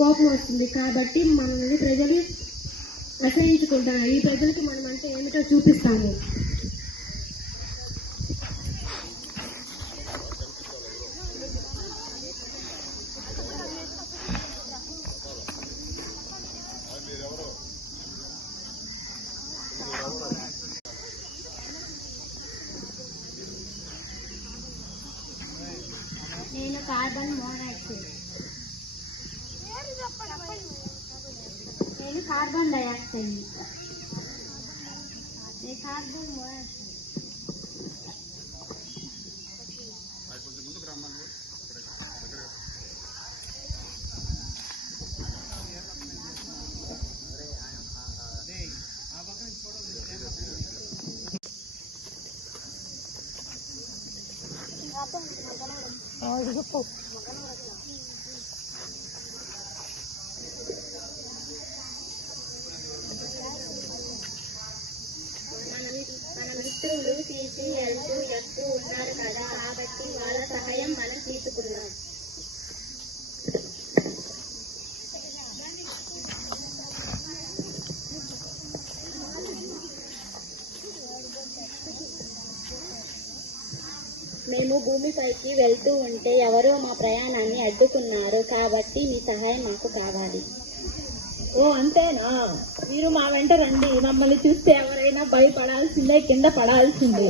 కోపం వస్తుంది. కాబట్టి మనల్ని ప్రజలు అసహించుకుంటారు. ఈ ప్రజలకి మనం అంటే ఏమిటో చూపిస్తాము. నేను కార్బన్ మోనాక్సైడ్. నేను కార్బన్ డైఆక్సైడ్. నేను కార్బన్ మోనాక్సైడ్. మన మిత్రులు తీసి వెళ్తూ ఎత్తూ ఉన్నారు కదా, కాబట్టి వాళ్ళ సహాయం మనం తీసుకున్నాం. మేము భూమిపైకి వెళ్తూ ఉంటే ఎవరో మా ప్రయాణాన్ని అడ్డుకున్నారు, కాబట్టి మీ సహాయం మాకు కావాలి. ఓ అంతేనా? మీరు మా వెంట రండి. మమ్మల్ని చూస్తే ఎవరైనా భయపడాల్సిందే, కింద పడాల్సిందే.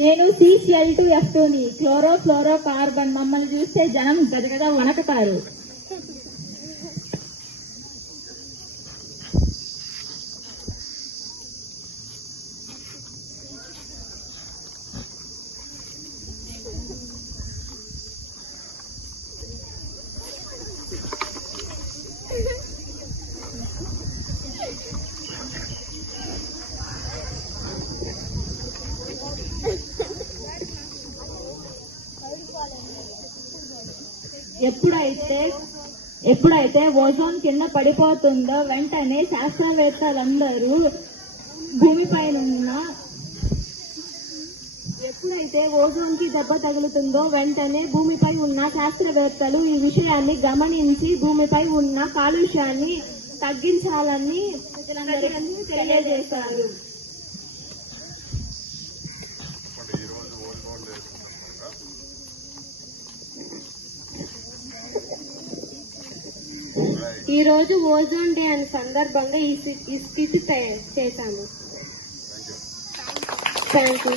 నేను CCl2F2ని, క్లోరో కార్బన్. మమ్మల్ని చూస్తే జనం గదగద వణకతారు. ఎప్పుడైతే ఓజోన్ కింద పడిపోతుందో వెంటనే శాస్త్రవేత్తలందరూ ఎప్పుడైతే ఓజోన్ కి దెబ్బ తగులుతుందో వెంటనే భూమిపై ఉన్న శాస్త్రవేత్తలు ఈ విషయాన్ని గమనించి భూమిపై ఉన్న కాలుష్యాన్ని తగ్గించాలని తెలియజేశారు. ఈ రోజు ఓజోన్ డే అనే సందర్భంగా ఈ స్థితి చేశాము. Thank you.